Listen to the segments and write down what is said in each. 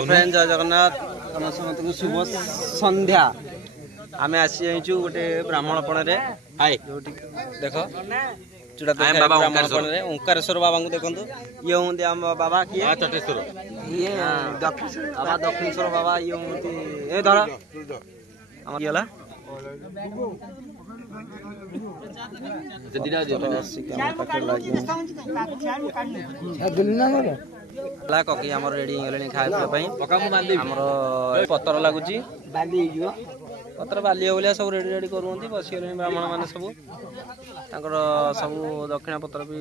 Friend जय जगन्नाथ समस्त को शुभ संध्या। आम आसी गोटे ब्राह्मण पण जो देख चूड़ा ब्राह्मण पण ओंकारेश्वर बाबा को देखो ये हूँ आम बाबा किए चटेश्वर ये बाबा दक्षिणेश्वर बाबा ये हूँ धर ककी आम रेडी खाए पतर लगुच पतर बाली बोलिया सब रेडी रेडी कर बस ब्राह्मण मैंने सब सब दक्षिणा पत्र भी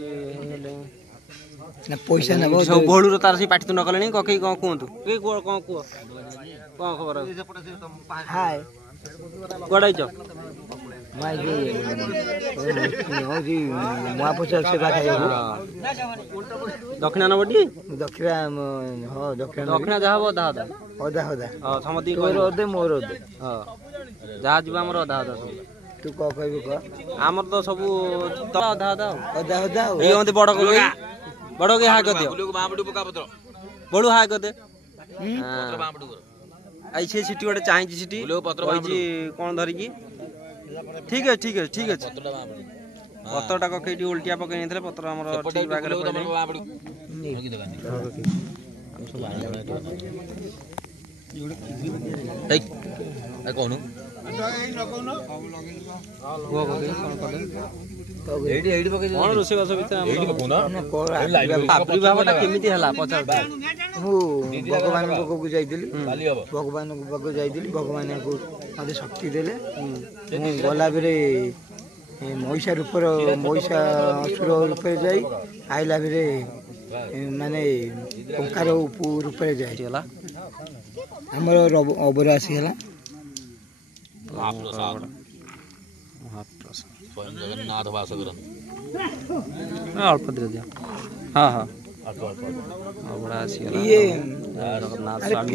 पैसा सब भोलू तार से पाटी तुंड कले ककी कौन कहतु कौन कह कौन खबर कड़े दक्षिणा नबी दक्षिणा जहाँ अधा अधा अधा अधा समझ मोर जहाँ जी आम अधा अधा सब तू कह आमर तो सब अधा अधा अधा अधा ये बड़ बड़ के हाक दियो बड़ू हाक दे ऐसे सीटी गोटे चाहिए सीटी कौन धरिकी ठीक है ठीक है ठीक है पत्रटा कई उल्टिया पकई नहीं पत्र आम ठीक रोषेई बास भगवान पाखक जाइली भगवान पाखक जाइली भगवान को मत शक्ति देले गला बेरे महिषा रूप महिषा असुर रूप जाई आइला बेरे माने ओंकार रूप जाए हमर अबरा आसीगला जगन्नाथ वास अल्प दे दिया हाँ हाँ अबड़ा आसीगला ये जगन्नाथ स्वामी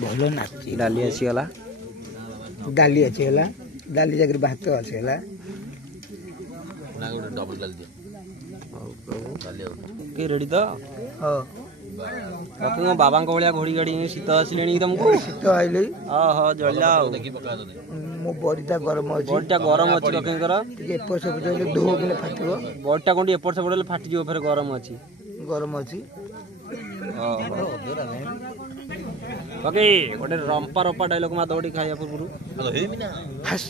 भलो नाची डाली आसीगला डाली जाकर भात आसीगला डबल डाल दिया के रेडी तो हां बापू बाबा को भलिया घोड़ी गाड़ी शीत आसिलेनी तुमको शीत आइले हां हां जल्ला देखि पका दे मो बॉडीटा गरम अछि बॉडीटा गरम अछि कके कर एपर सब देले धो के फाटिबो बॉडीटा कोंडी एपर सब देले फाटि जिवो फेर गरम अछि कके गोटे रंपा रंपा डायलॉग मा दौड़ी खाया पुरु हेलो हेमी ना हस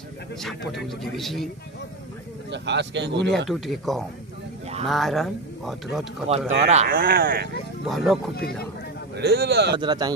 सापट के बेसी हास के गुनिया टूट के कम मारन गत गत कतरा भलो खुपिला जरा चाहिए